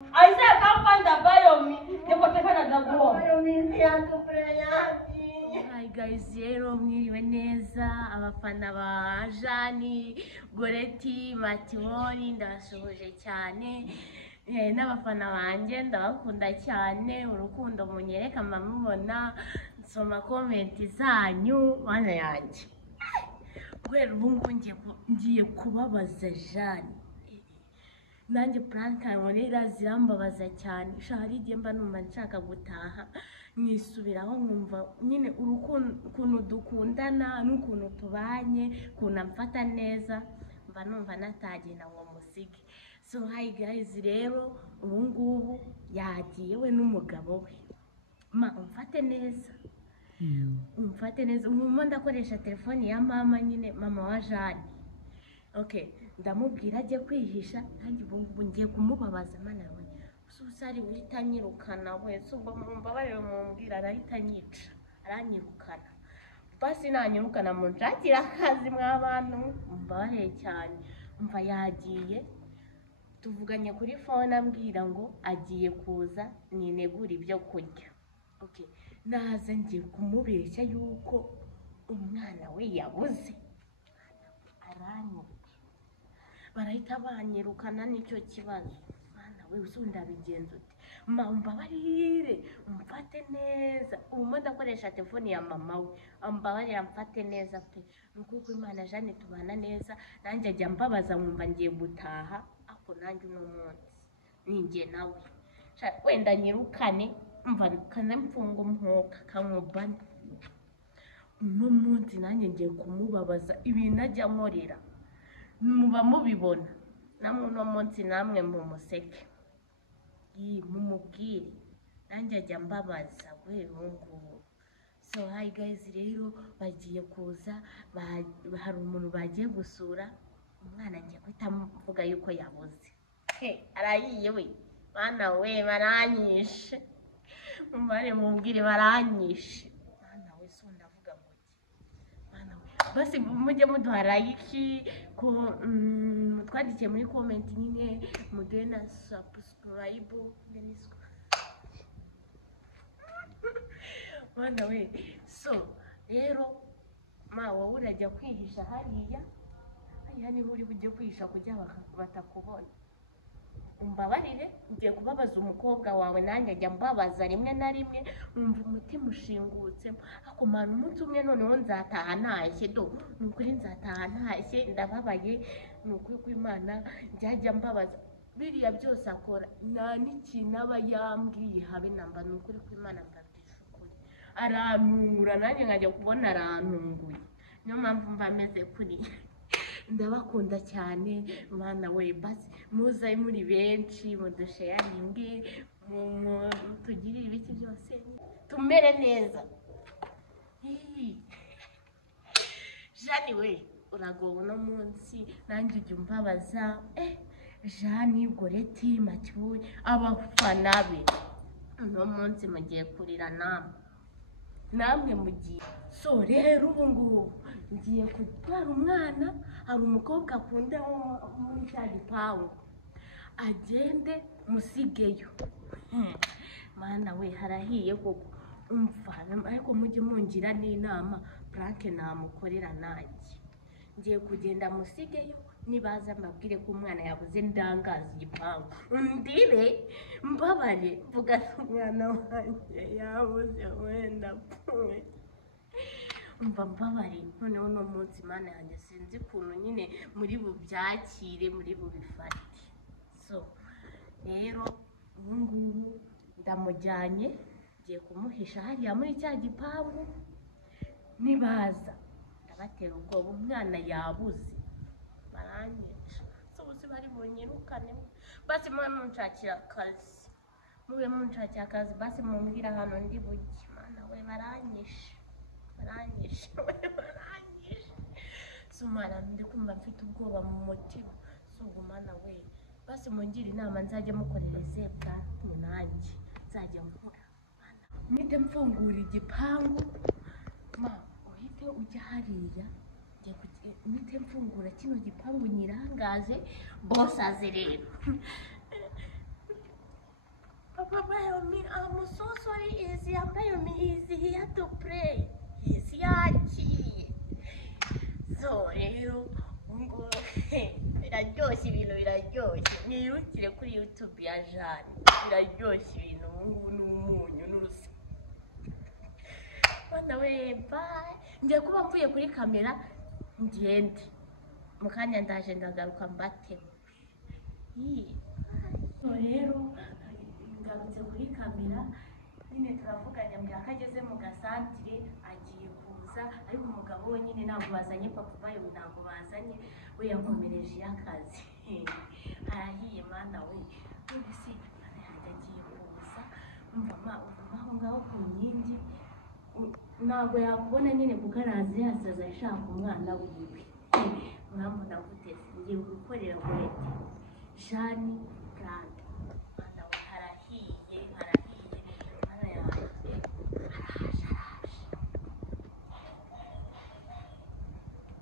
Isaiah can't find the Bayomi. They were taken at the war. Hi guys, rero mwiriwe neza abafana ba Jani, Goreti, Matiwoni ndabasuhuje cyane. N'abafana banjye ndabakunda cyane, urukundo munyereka mubona, nsoma comment zanyu bana yanjye. Kubera ubungu ngiye kubabaza Jani. Nanjye planka nkorera zirambabaza cyane. Shahari igihe mba numva nshaka gutaha nisubiraho nkumva nyine urukundo dukundana n'ukuntu tubanye kuna mfata neza mba numva natagenda ngo musige. So hi guys, rero ubungubu yagiye we n'umugabo we. Umfate neza. Umfate neza. Umuma ndakoresha telefone ya mama nyine mama wa Jani. Okay, ndamubwira ajye kwihisha kandi ubungubu ngiye kumubabaza mana we. Susari uhita nyirukana we, subwo mumbabarire mumbwira arahita nyica, aranyirukana. Basi nanyirukana munshakira akazi mw'abantu, mumbabarire cyane. Umva yagiye, tuvuganye kuri phone ambwira ngo agiye kuza ninegura ibyo kurya. Okay, naza ngiye kumubeshya yuko umwana we yabuze. Aranyuka. Barahita banyirukana nicyo kibazo. We usunda bigenzo uti mumbabarire umfate neza. Ubu ndakoresha telefone ya mama we, ambabarira mfate neza pe, nuko Imana Jane tubana neza. Nanjye ajya mbabaza nkumva ngiye gutaha, ako nanjye uno munsi ninjye nawe wenda nyirukane mva kana mfungo mhoka kamubana. Uno munsi nanjye ngiye kumubabaza ibintu ajya nkorera, muba mubibona namwe uno munsi namwe mu museke mumubwire nanjye ajya mbabaza ngubu. So hi guys, rero bagiye kuza, hari umuntu bagiye gusura, umwana ngiye kwita mvuga yuko yabuze. Arayiye we bana we, baranyishe mumare mumbwire baranyishe bana we. So ndavuga ngo bana we basi mujye muduha like ko twandikiye muri comment nyine muduhe na subscribe bana we. So rero wowe urajya kwihisha hariya niho uri bujye kwihisha kugira batakubona. Umbabarire ngiye kubabaza umukobwa wawe, nanjye ajya mbabaza rimwe na rimwe umva umutima ushingutse. Akomana umunsi umwe noneho nzataha ntashye nukuri nzataha ntashye ndababaye nukuri ko Imana njya mbabaza biriya byose akora nta n'ikintu aba yambwiye habe namba. Nukuri ko Imana mbabwira ukuri arantura, nanjye nkajya kubona arantunguye. Niyo mpamvu mba meze kuri ndabakunda cyane mwana we. Basi muzaye muri benshi mudusharinge tugirire ibiki byose tumere neza. Jani we uragowe no munsi nanjye ujya umbabaza. Jani, Goreti, Matiwoni abafana be no munsi mugiye kurira namwe mugiye. So rero ubungubu ngiye kutwara umwana, hari umukobwa akunda muri cya gipangu, agende musigeyo. Mana we harahiye koko umva, ariko mujye mungira n'inama Franke namukorera nanjye. Ngiye kugenda musigeyo, nibaza mbabwire ko umwana yabuze ndangaza igipangu undire mbabare mvuga umwana wanjye yabuze wenda pfuye. Umva mbabare noneho no munsi Imana yanjye sinzi ukuntu nyine muri bubyakire muri bubifate. So rero ubungubu ndamujyanye ngiye kumuhisha hariya muri cya gipangu, nibaza ndabatera ubwoba umwana yabuze baranyica. So bose bari bunyirukane. Basi mwe munshakira akazi, mube munshakira akazi basi mumbwira hano ndi bujye. Mana we baranyishe baranyishe. So Mana ndi kumva mfite ubwoba mu mutima. So Mana we basi mungira inama nzajya mukorera zebwa nanjye nzajya nkora. Mpite mfungura igipangu uhite ujya hariya, mpite mfungura kino gipangu nyirangaze boss aze rero. I'm so sorry, Izzy. Ambayo is here to pray. He's yachi. So, ngo biraryoshye ibintu biraryoshye. Nirukire kuri YouTube ya Jane. Biraryoshye ibintu n'umunyu n'urusi. Bana we, bye. Ngiye kuba mvuye kuri kamera ngende. Mukanya ndaje ndagaruka mbate. So rero ngarutse kuri kamera nyine turavuganya mbya kageze mu gasantire agiye kuza ariko umugabo we nyine ntabwo bazanye papa bayo ntabwo bazanye we yakomereje akazi arahiye mana we none se agiye kuza umva aho ngaho ku nyingi ntabwo yakubona nyine kuko arazi yasaza ashaka umwana wiwe mwambona gutese ngiye gukorera Goreti Jane Brand mana we harahiye mana yanjye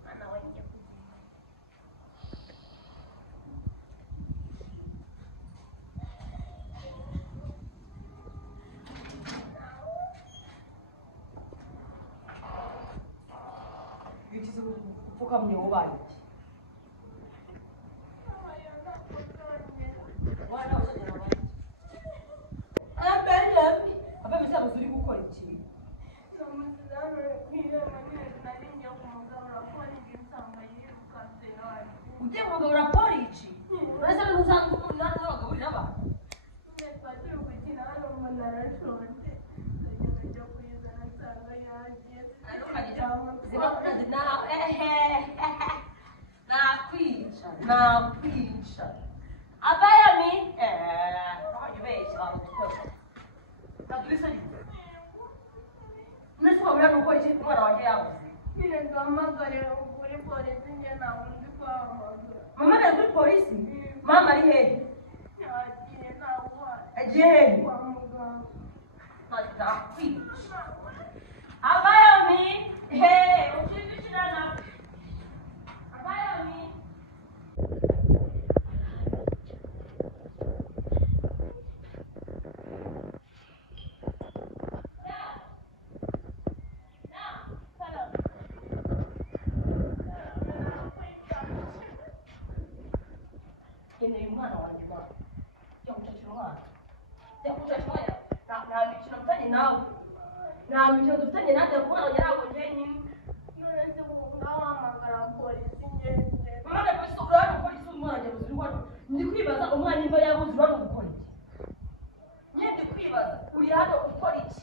mana we ngiye upfukamye ubaye ugiye kugabura porridge urasa n'uzanga umunani w'abagaburira abantu nakwica abayami ibeshya nakurisani nasuba bura nuko iki umwana wanjye yabuze nyine duhamagare kuri polisi njye ntabwo ndi kuhamagara mamagare kuri polisi mama ari hehe yagiye ntabwo agiye hehe kwa muganga nakwica abayami ushishikirana abayami Ini umwana wanjye mwana jya gushakira umwana nta mikino mfitanye nawe nta mikino dufitanye natwe ku mwana wanjye ntabwo njye nyine none se ngaho hamagara polisi ngende mamagare polisi urabona polisi umwana yabuze urwara ndi kwibaza umwana imba yabuze urabona gukora iki njye ndi kwibaza uri hano ukora iki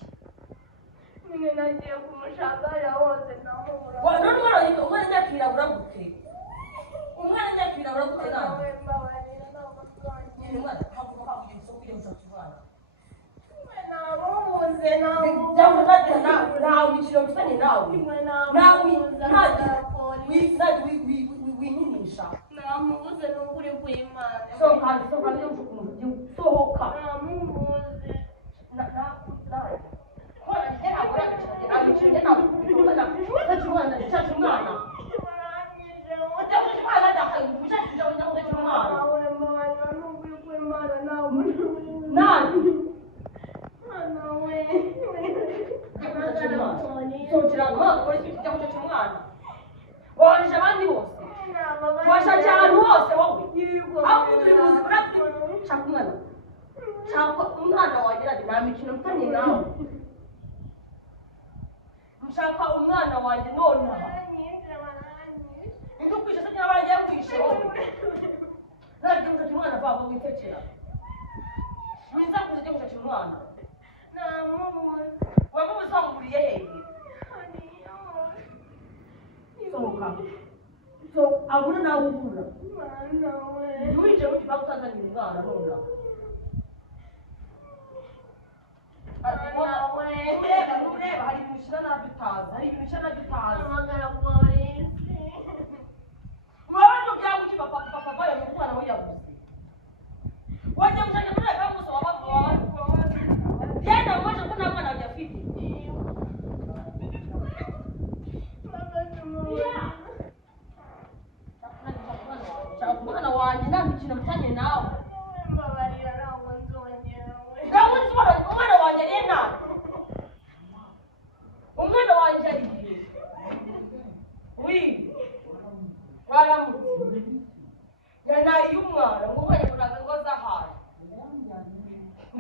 nyine nagiye kumushakira hose namubura none umwana nyakirabura gute umwana nyakirabura gute nawe mbabarira ntabwo nyine umwana ntabwo ugomba kugira isoko ujya gushaka umwana namubuze ntawe mikino mfitanye nawe wininisha namubuze n'ukuri kw'Imana sohoka namubuze waje abandi bose washatse ahantu hose wowe aho uri muzi shaka umwana wagira ati nta mikino mfitanye nawe nshaka umwana wanjye nonaha indi ukwishe se cyangwa bagiye kwishe wowe ntabwo gushakira umwana vava witekera mwiza kuza ujya gushakira umwana wamubuze wamuguriye hehe sohoka abura nawe ubura ntiwice mu kibazo utazanira umwana nonaha ureba hari ibintu ushyira nabyo utazi hamagara polisi urabona ibyo byaba uki papa bayo mu mwana we yabuze wajya gushaka muri reka gusa genda mubashe ko nta mwana wanjye afite umwana wanjye nta mikino mfitanye nawe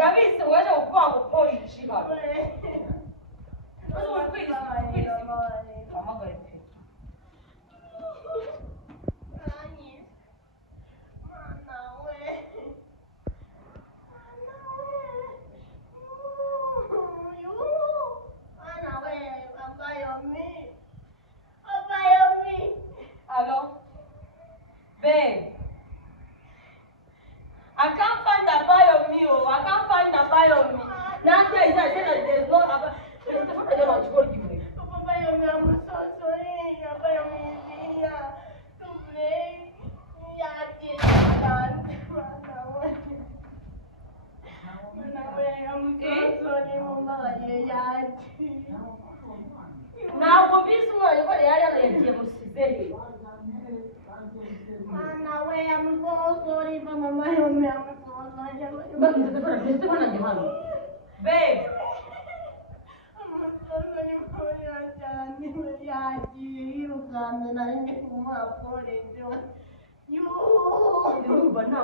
Ndabise waje kuvuga ngo police hano. Ukwiriza. Amagare pe. Hello? Babe. I can't find the buy of me, oh. I can't find the buy of me. Now there is I said that there's no other. There's the fact I don't know what to give me. I'm so sorry. Now, what is one? What the other lady was saying? I'm so sorry for my mom. I'm so sorry. But it's the one on your hand. Babe. But now,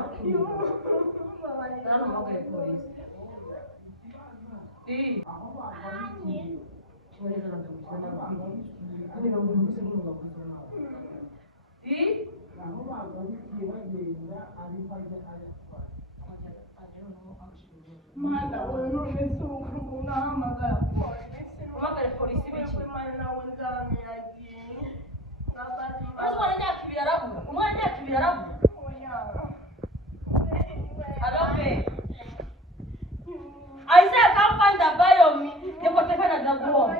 I said I can't find the buy of me. They put the pen at the wall. I'm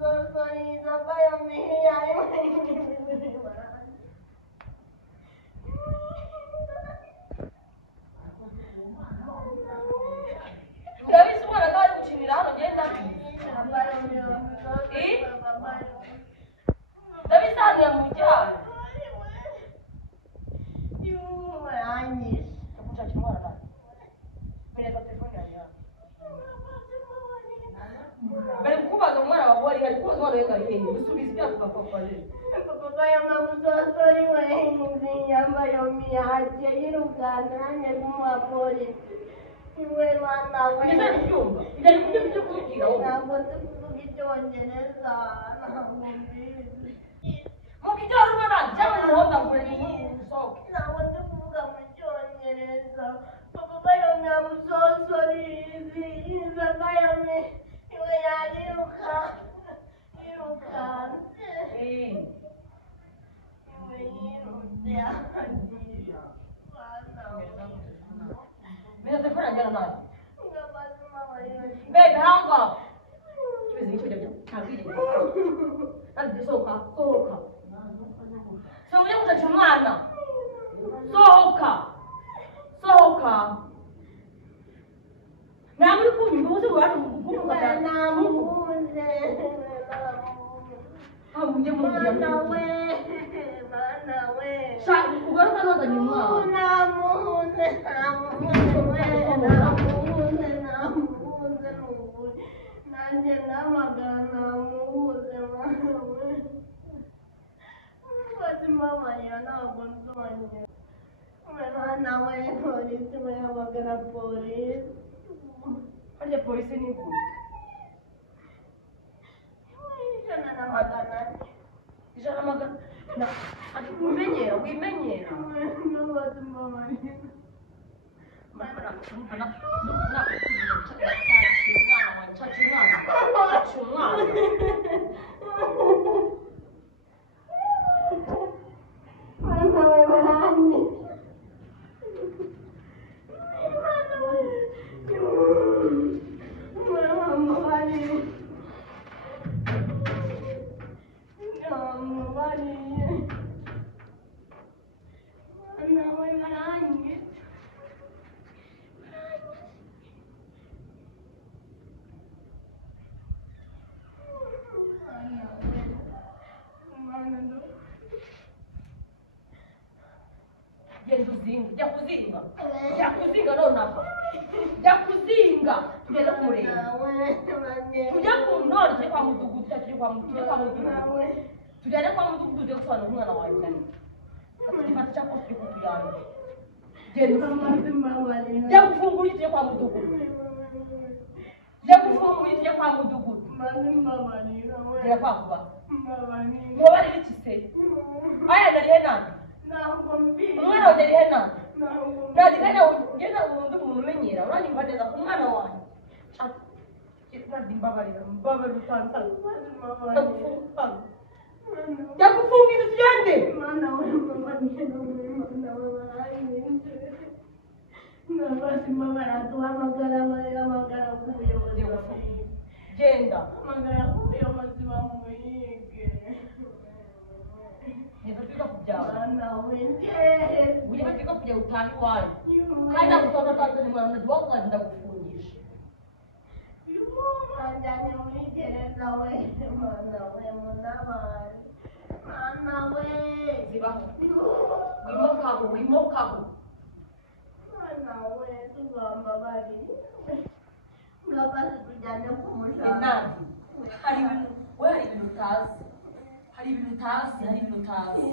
so sorry. Davis what I got to me out of get that. Davis had them with you. But Kuba the one of what he had was one of the game. You should be stuck for Babe, hang up. So we have to Chumana. Soka. Now we put you to run. Mama, you're not going to now I police to my police. And the police in you. Jakuzinga nonapa. Jakuzinga ngelo mure. Kuja kunona kwa mudugudu kwa mudugudu. tujyane kwa mudugudu ujye gusobanura umwana wanjye gifata icyapa turi kutujyana genda jya gufungura tujye kwa mudugudu jya gufungura tujye kwa mudugudu jya kwa kuba mubabarire iki se aya ndarihe nande umwana wanjye arihe nande nandika nawe ugenda umuntu umenyera uranyumva neza ku mwana wanjye mbabarira utansaza jya gufunga inzu tugende genda ntibatika kubyara ugiye kujya utaha iwanyu kandi nagutonda atanze nimero ntiwakugaje ndagufungisha Anjani muri gereza we mana we munabari mana we zibaho wimokaho mana we tugomba bari ngapasi tujyane ku mushaka inandi hari ibintu utazi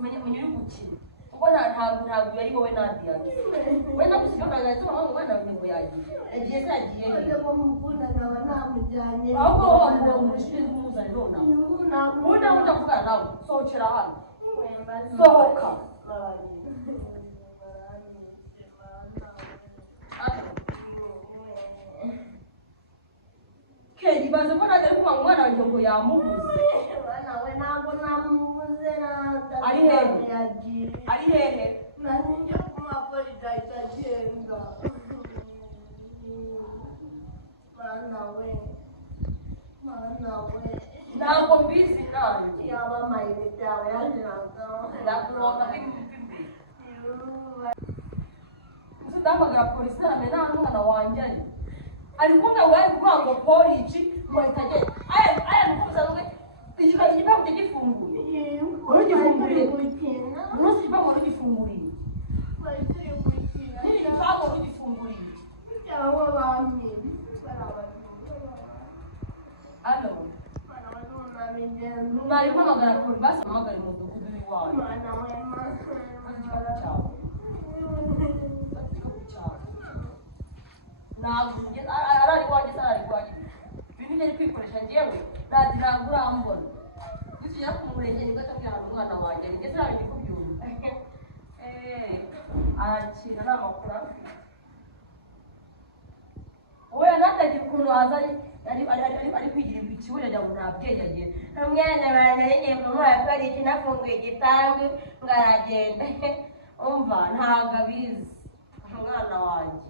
menya uri gukina kuko ntabwo yari wowe Nadia we nagusiga kagaza aho umwana ngo yagiye se yagiye ahubwo wowe umushirize umuzane nonaha ubundi aho ujya kuvugana nawe sohokera hano sohoka Kedi baze ko Nadia ari kuvuga umwana wanjye ngo yamubuze nawe ntabwo namubuze ari hehe nanjye kumapolisi ahita agenda mana we ntabwo mbizi nanjye yaba amayinite yawe yajiraga ndakuronda ndamagara polisi hano nta n'umwana wanjye ari kumwe wari kuvuga ngo polisi muhita agenda aya nikubuza ngo igipangu gifunguye urugifunguriye uruzi igipangu rugifunguriye n'igipangu rugifunguriye cyangwa bamwe hano mwari guhamagara polisi basamagara umudugudu w'iwawe ntabwo arari iwanjye ibintu njye ari kwikoresha njyewe ntabwo urambona dushyira ku murenge nibwo atabwira umwana wanjye ngeze nawe ndi kubyumva arakira ni amakuru oya natagira ukuntu azanye ari kwigira ikibuga kugira ngo ntabwenge agiye umwana wanjye yagiye kumuha kari kinafunguye igipangu ngo aragenda umva ntabwo abizi umwana wanjye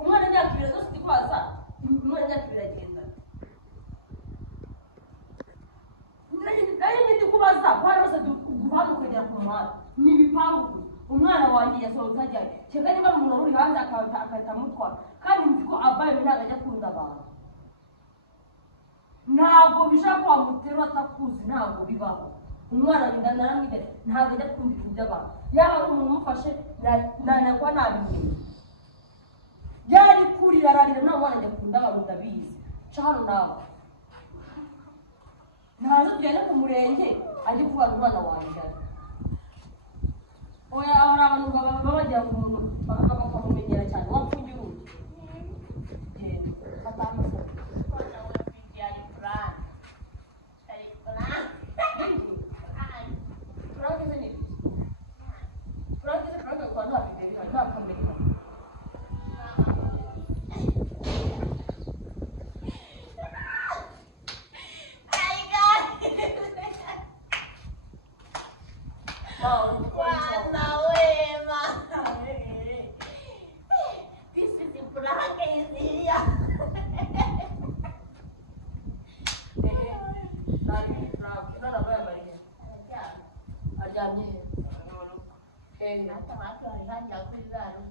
umwana imyaka ibiri zose ndi kwaza umwana imyaka ibiri agenda ndi kubaza kubera bose guhanga ukagera ku muhanda ni ibipangu umwana wanjye yasohotse ajyayo cyangwa niba ari umuntu uri hanze agahita amutwara kandi nzi ko abaye ntabwo ajya akunda abantu ntabwo bishobora ko wamuterura atakuzi ntabwo bibaho umwana wenda naramwigeze ntabwo ajya akunda ibintu by'abantu yaba ari umuntu umufashe nanakwa nabimenye yari kurira ararira nta mwana ajya akunda abantu ndabizi ca hano nawe ntazo tugende ku murenge ajye kuvana umwana wanjye oya hari abantu baba bagira ku muntu bakamumenyera cyane wapfungira urugi genda atandukanye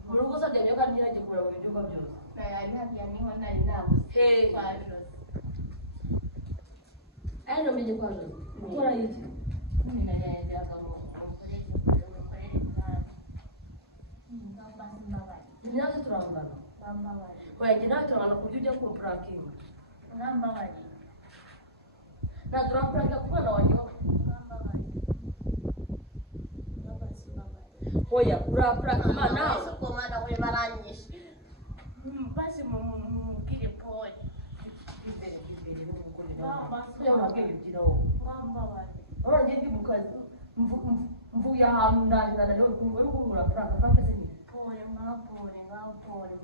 Murugo saja dia kan dia jemput aku juga bos. Saya ingat yang ini mana ini aku. Hey. Ayo dong dia jemput aku. Kurang itu. Ini nanya dia kamu. Ini aku terang banget. Kau yang jenak terang aku juga aku peraking. Nambah lagi. nadura prank ku mwana wanjye oya uraprank imana uko mwana we baranyishe basi mumubwire pole Orang jadi bukan mvuye ahantu ndangana rero uri kumura prank prank se ni pole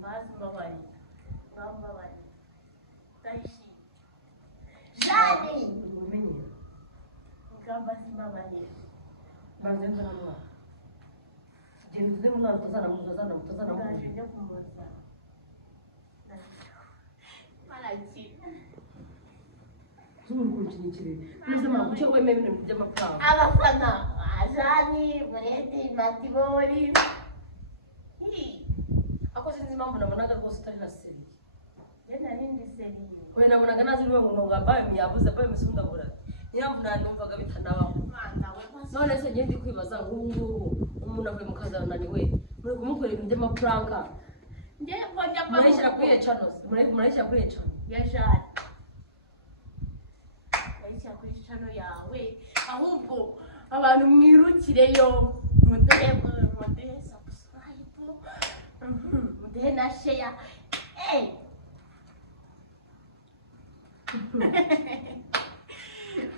basi mbabari taishi Jani umenye basi mbabari banzenza namwa jenze mwana tazana ndaje kumuza malaki zuri kunchinikire nizema kucho kweme bino by'amafaranga abafana Jani Bureti Matibori ako sinzi impamvu nabonaga rwose utari na seri yenda nindi seri we nabonaga naziriwe ngo ngabaye miyabuze baye misundagura niyo numvaga bitanabaho mwana we none se ngende kwibaza ngubu umuntu avuye mu kazana ni we muri kumukora ibintu by'amafaranga nje bonja pa murayishyira kuri iyo channel murayishyira kuri iyo channel ya Jani ayisha kuri channel yawe ahubwo abantu mwirukireyo mudehe subscribe mudehe na share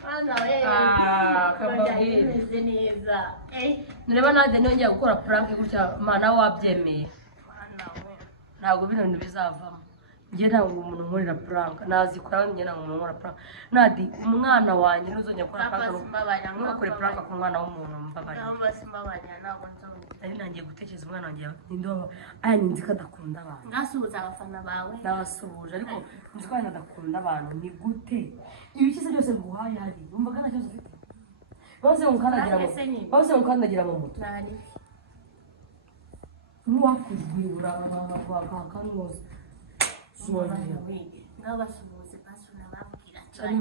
Ana we kabagire neza nureba nade nongeye gukora prank gutya mana wabyemeye ana we ntabwo bino bintu bizavamo ngiye ntabwo umuntu nkorera prank nazikora ngiye ntabwo umuntu nkora prank nadi umwana wanjye ntuzongera gukora prank ntukore prank ku mwana w'umuntu mbabarira basi mbabanya ntabwo nzongera nari nangiye gutekereza umwana wanjye n'indoba aya ni nzi ko adakunda abantu ngasuhuza abafana bawe nabasuhuje ariko nzi ko adakunda abantu ni gute ibikize byose nguhaye hari wumvaga nta kibazo ufite bose mukandagira mu mutwe nari n'uwakwigwira akanuza ngabasuhuze basuna babwira cyane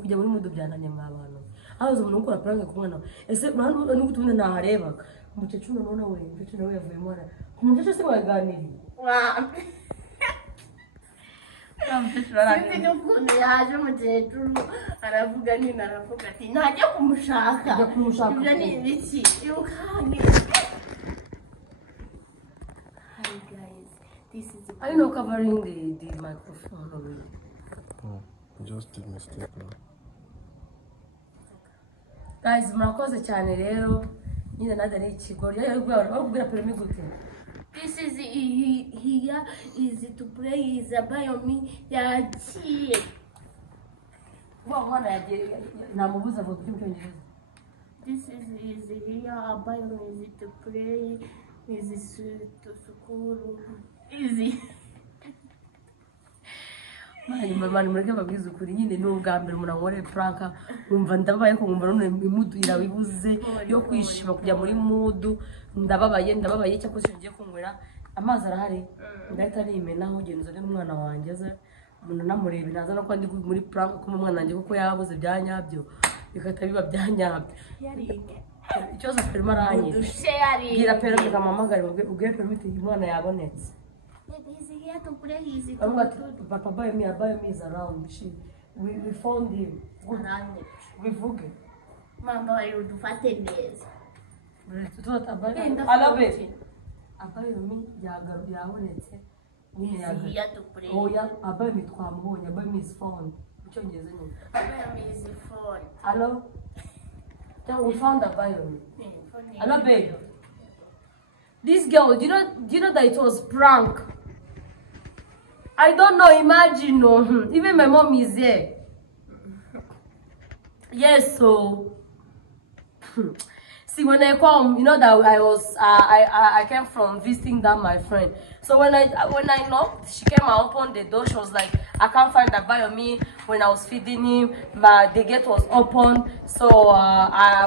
kujya muri mudu byananiye mwa bantu haza umuntu ukora prank ku mwana ese urano n'ugutumwe naharebaga umukecuru none we umukecuru nawe yavuye mwana ku mukecuru se waganiriye sinzi ukuntu yaje umukecuru aravuga nyine aravuga ati ntajya kumushaka ibyo ni ibiki irukange hi guys this is I know covering the microphone already. Oh, just did mistake now. Guys, murakoze cyane rero nyine nada ni ikigori kubwira perimi gute this is here is to play is about me yagiye mwana yagiye namubuza vuga cy'Icyongereza this is here about me is to play is to school easy mani mureke babwiza ukuri nyine ni ubwa mbere umuntu ankoreye prank nkumva ndabaye ko nkumva none imudu irabibuze yo kwishima kujya muri mudu ndababaye cyako se ngiye kunywera amazi arahari ndahita nimenaho genza n'umwana wanjye aza umuntu namurebe naza no kwandi muri prank ko umwana wanjye kuko yabuze byanyabyo bikata biba byanyabyo ikibazo perima aranye gira perimi kamamagare ubwe perimi umwana yabonetse Papa buy me is around. We found him. We forget. Mama wari udufate neza. Alabe. Abaye mi yabonetse. Nyine yaga. Oya abaye mi twamubonye abaye mi is found. Icyongereza nyine. Abaye mi is found. Hello. Then we found abaye mi. Alabe. This girl, do you know that it was prank? I don't know, imagine, no. Even my mom is there. Yes, so see when I come, you know that I came from visiting that my friend. So when I knocked, she came and opened the door. She was like, I can't find that by me. When I was feeding him, the gate was open. So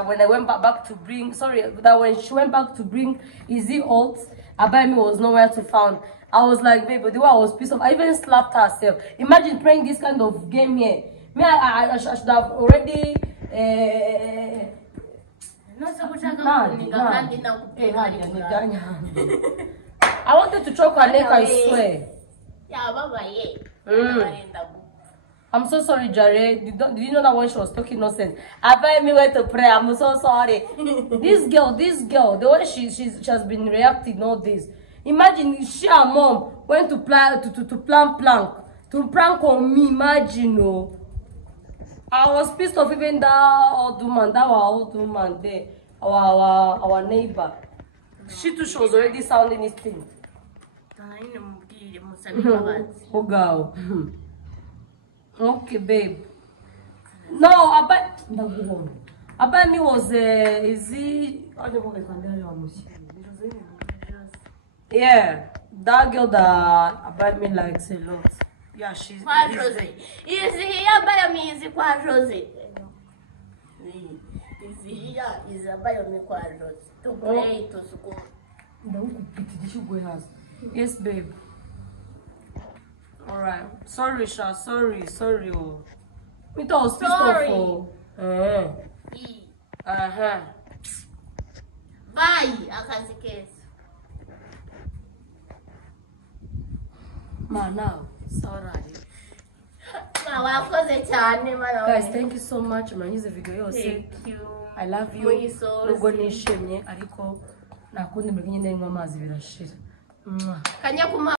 when I went back to bring, when she went back to bring Easy Alt, Abayami was nowhere to found. I was like, baby, the way I was pissed off. I even slapped herself. Imagine playing this kind of game here. Me, I should have already. I wanted to choke her neck, I swear. I'm so sorry, Jare. Did you know that when she was talking nonsense? I find me went to pray. I'm so sorry. This girl, the way she has been reacting all this. Imagine she and mom went to plan to prank on me. Imagine, oh. I was pissed off even that old woman there, our neighbor. She too, she was already sounding this thing. Oh girl. Okay, babe. No, about me was is he? Yeah, that girl that about me likes a lot. Yeah, she's. Rosie. Is he about me? Is it Rosie? Is he about me? Rosie. To play to school. Yes, babe. Alright. Sorry, Sha. Sorry. Oh. Me thought I was pissed off. Bye. Akazikes. Ma, now. Sorry. Guys, thank you so much. Man, use the video. Thank you. I love you. Nubwo nishimye ariko nakundi muri nyine ngoma zibirashira. Kanya kuma